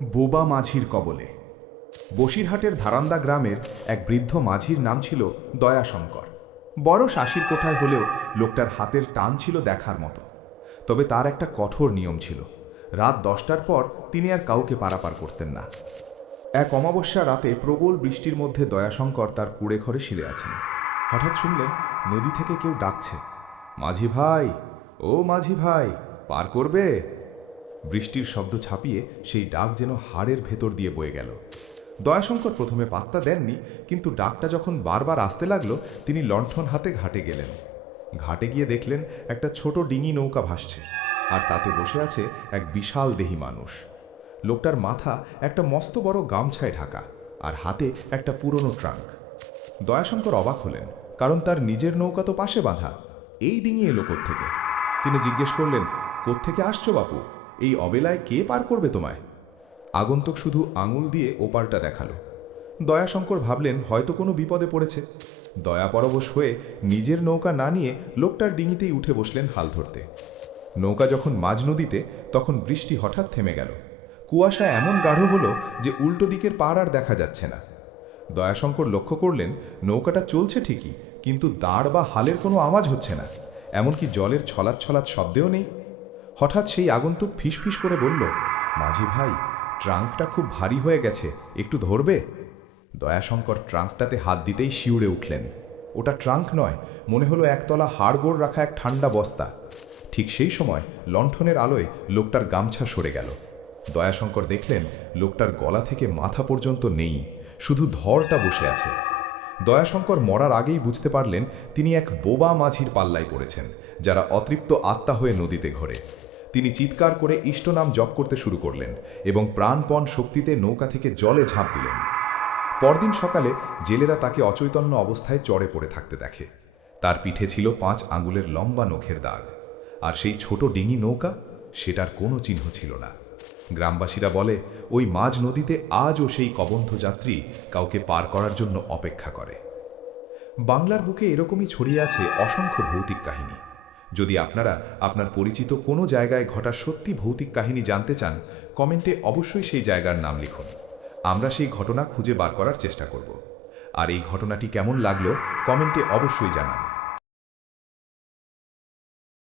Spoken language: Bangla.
বোবা মাঝির কবলে। বসিরহাটের ধারান্দা গ্রামের এক বৃদ্ধ মাঝির নাম ছিল দয়াশঙ্কর। বড় শাসির কোঠায় হলেও লোকটার হাতের টান ছিল দেখার মতো। তবে তার একটা কঠোর নিয়ম ছিল, রাত 10টার পর তিনি আর কাউকে পারাপার করতেন না। এক অমাবস্যা রাতে প্রবল বৃষ্টির মধ্যে দয়াশঙ্কর তার কুড়ে ঘরে শিরে আছেন। হঠাৎ শুনলেন নদী থেকে কেউ ডাকছে, মাঝি ভাই, ও মাঝি ভাই, পার করবে? বৃষ্টির শব্দ ছাপিয়ে সেই ডাক যেন হাড়ের ভেতর দিয়ে বয়ে গেল। দয়াশঙ্কর প্রথমে পাত্তা দেননি, কিন্তু ডাকটা যখন বারবার আসতে লাগলো তিনি লণ্ঠন হাতে ঘাটে গেলেন। ঘাটে গিয়ে দেখলেন একটা ছোট ডিঙি নৌকা ভাসছে, আর তাতে বসে আছে এক বিশাল দেহী মানুষ। লোকটার মাথা একটা মস্ত বড় গামছায় ঢাকা, আর হাতে একটা পুরনো ট্রাঙ্ক। দয়াশঙ্কর অবাক হলেন, কারণ তার নিজের নৌকা তো পাশে বাঁধা। এই ডিঙি এলো কোত্থেকে? তিনি জিজ্ঞেস করলেন, কোত্থেকে আসছো বাপু? এই অবেলায় কে পার করবে তোমায়? আগন্তুক শুধু আঙুল দিয়ে ওপারটা দেখালো। দয়াশঙ্কর ভাবলেন হয়তো কোনো বিপদে পড়েছে। দয়াপরবশ হয়ে নিজের নৌকা না নিয়ে লোকটার ডিঙিতেই উঠে বসলেন হাল ধরতে। নৌকা যখন মাঝ নদীতে, তখন বৃষ্টি হঠাৎ থেমে গেল। কুয়াশা এমন গাঢ় হলো যে উল্টো দিকের পার আর দেখা যাচ্ছে না। দয়াশঙ্কর লক্ষ্য করলেন নৌকাটা চলছে ঠিকই, কিন্তু দাঁড় বা হালের কোনো আওয়াজ হচ্ছে না, এমনকি জলের ছলাৎ ছলাৎ শব্দেও নেই। হঠাৎ সেই আগন্তুক ফিসফিস করে বলল, মাঝি ভাই, ট্রাঙ্কটা খুব ভারী হয়ে গেছে, একটু ধরবে? দয়াশঙ্কর ট্রাঙ্কটাতে হাত দিতেই শিউরে উঠলেন। ওটা ট্রাঙ্ক নয়, মনে হলো একতলা হাড়গোড় রাখা এক ঠান্ডা বস্তা। ঠিক সেই সময় লণ্ঠনের আলোয় লোকটার গামছা সরে গেল। দয়াশঙ্কর দেখলেন লোকটার গলা থেকে মাথা পর্যন্ত নেই, শুধু ধরটা বসে আছে। দয়াশঙ্কর মরার আগেই বুঝতে পারলেন তিনি এক বোবা মাঝির পাল্লায় পড়েছেন, যারা অতৃপ্ত আত্মা হয়ে নদীতে ঘোরে। তিনি চিৎকার করে ইষ্টনাম জপ করতে শুরু করলেন এবং প্রাণপণ শক্তিতে নৌকা থেকে জলে ঝাঁপ দিলেন। পরদিন সকালে জেলেরা তাকে অচৈতন্য অবস্থায় চড়ে পড়ে থাকতে দেখে। তার পিঠে ছিল 5 আঙ্গুলের লম্বা নখের দাগ, আর সেই ছোট ডিঙি নৌকা, সেটার কোনো চিহ্ন ছিল না। গ্রামবাসীরা বলে ওই মাঝ নদীতে আজও সেই কবন্ধ যাত্রী কাউকে পার করার জন্য অপেক্ষা করে। বাংলার বুকে এরকমই ছড়িয়ে আছে অসংখ্য ভৌতিক কাহিনী। যদি আপনারা আপনার পরিচিত কোনো জায়গায় ঘটা সত্যি ভৌতিক কাহিনী জানতে চান, কমেন্টে অবশ্যই সেই জায়গার নাম লিখুন। আমরা সেই ঘটনা খুঁজে বার করার চেষ্টা করব। আর এই ঘটনাটি কেমন লাগলো কমেন্টে অবশ্যই জানান।